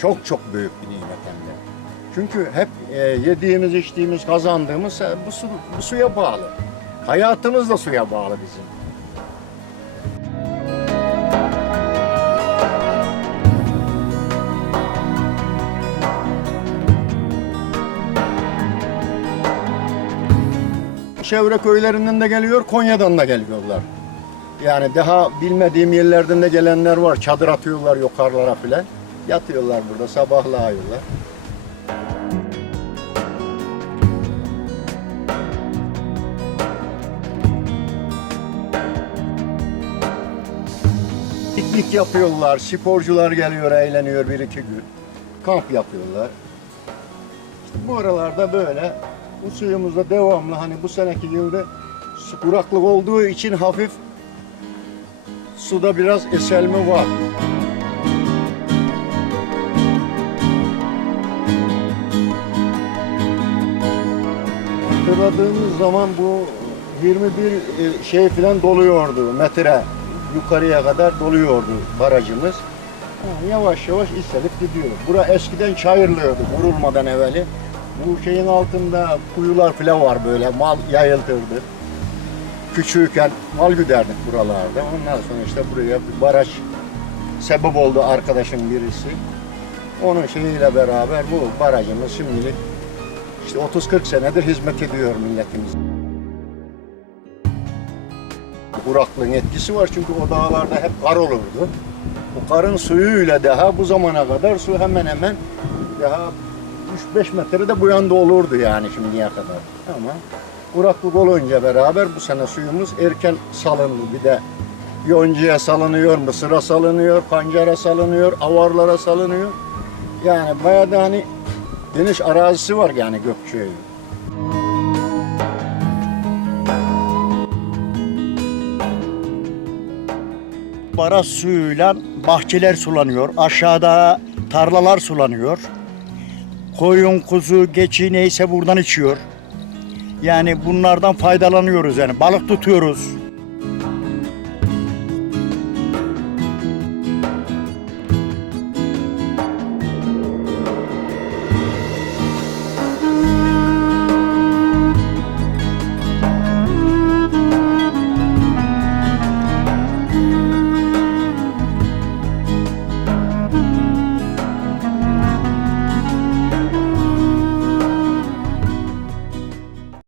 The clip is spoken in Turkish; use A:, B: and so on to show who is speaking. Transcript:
A: Çok çok büyük bir nimet hem de. Çünkü hep e, yediğimiz, içtiğimiz, kazandığımız e, bu, su, bu suya bağlı. Hayatımız da suya bağlı bizim. Çevre köylerinden de geliyor, Konya'dan da geliyorlar. Yani daha bilmediğim yerlerden de gelenler var. Çadır atıyorlar yukarılara filan. Yatıyorlar burada, sabahlayıyorlar. Piknik yapıyorlar, sporcular geliyor, eğleniyor bir iki gün. Kamp yapıyorlar. İşte bu aralarda böyle bu suyumuzda devamlı hani bu seneki yılda kuraklık olduğu için hafif suda biraz eselme var. Hatırladığımız zaman bu 21 e, şey falan doluyordu metre yukarıya kadar doluyordu barajımız. Yavaş yavaş iselip gidiyor. Bura eskiden çayırlıyordu vurulmadan evveli. Bu şeyin altında kuyular falan var böyle mal yayıltırdı. Küçükken mal güderdik buralarda. Ondan sonra işte buraya bir baraj sebep oldu arkadaşın birisi. Onun şeyiyle beraber bu barajımız şimdilik işte 30-40 senedir hizmet ediyor milletimiz. Kuraklığın etkisi var çünkü o dağlarda hep kar olurdu. Bu karın suyuyla daha bu zamana kadar su hemen hemen daha 3-5 metrede bu yanda olurdu yani şimdiye kadar. Ama kuraklık olunca beraber bu sene suyumuz erken salındı. Bir de yoncaya salınıyor, mısıra salınıyor, pancara salınıyor, avarlara salınıyor. Yani bayağı da hani geniş arazisi var yani Gökçe'nin.
B: Baraj suyuyla bahçeler sulanıyor. Aşağıda tarlalar sulanıyor. Koyun, kuzu, geçi neyse buradan içiyor. Yani bunlardan faydalanıyoruz yani. Balık tutuyoruz.